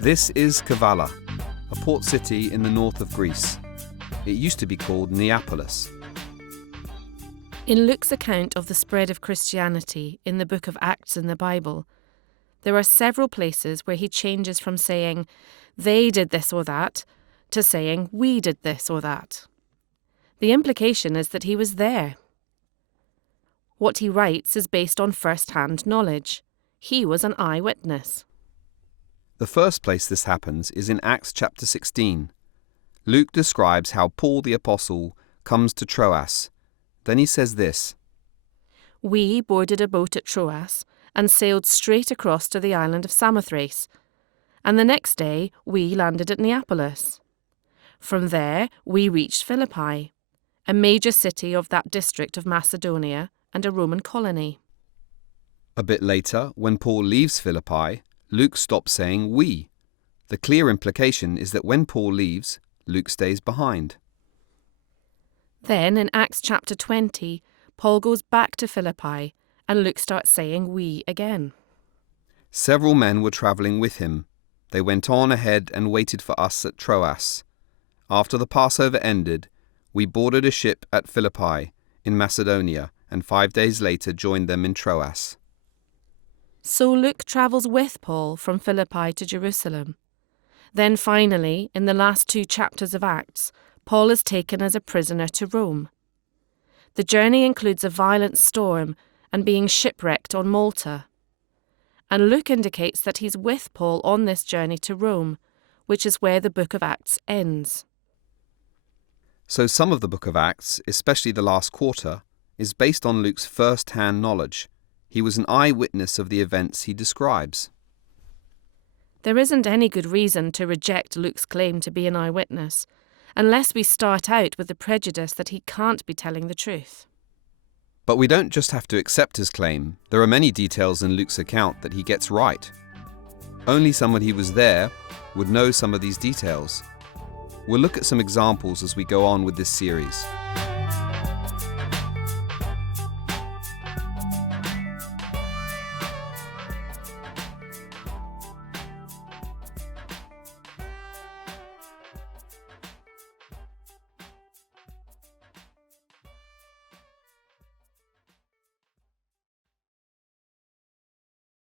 This is Kavala, a port city in the north of Greece. It used to be called Neapolis. In Luke's account of the spread of Christianity in the book of Acts in the Bible, there are several places where he changes from saying, "they did this or that," to saying, "we did this or that." The implication is that he was there. What he writes is based on first-hand knowledge. He was an eyewitness. The first place this happens is in Acts chapter 16. Luke describes how Paul the Apostle comes to Troas. Then he says this: "We boarded a boat at Troas and sailed straight across to the island of Samothrace, and the next day we landed at Neapolis. From there we reached Philippi, a major city of that district of Macedonia and a Roman colony." A bit later, when Paul leaves Philippi, Luke stops saying we. The clear implication is that when Paul leaves, Luke stays behind. Then in Acts chapter 20, Paul goes back to Philippi and Luke starts saying we again. Several men were travelling with him. They went on ahead and waited for us at Troas. After the Passover ended, we boarded a ship at Philippi in Macedonia and 5 days later joined them in Troas. So Luke travels with Paul from Philippi to Jerusalem. Then finally, in the last 2 chapters of Acts, Paul is taken as a prisoner to Rome. The journey includes a violent storm and being shipwrecked on Malta. And Luke indicates that he's with Paul on this journey to Rome, which is where the book of Acts ends. So some of the book of Acts, especially the last quarter, is based on Luke's first-hand knowledge. He was an eyewitness of the events he describes. There isn't any good reason to reject Luke's claim to be an eyewitness, unless we start out with the prejudice that he can't be telling the truth. But we don't just have to accept his claim. There are many details in Luke's account that he gets right. Only someone who was there would know some of these details. We'll look at some examples as we go on with this series.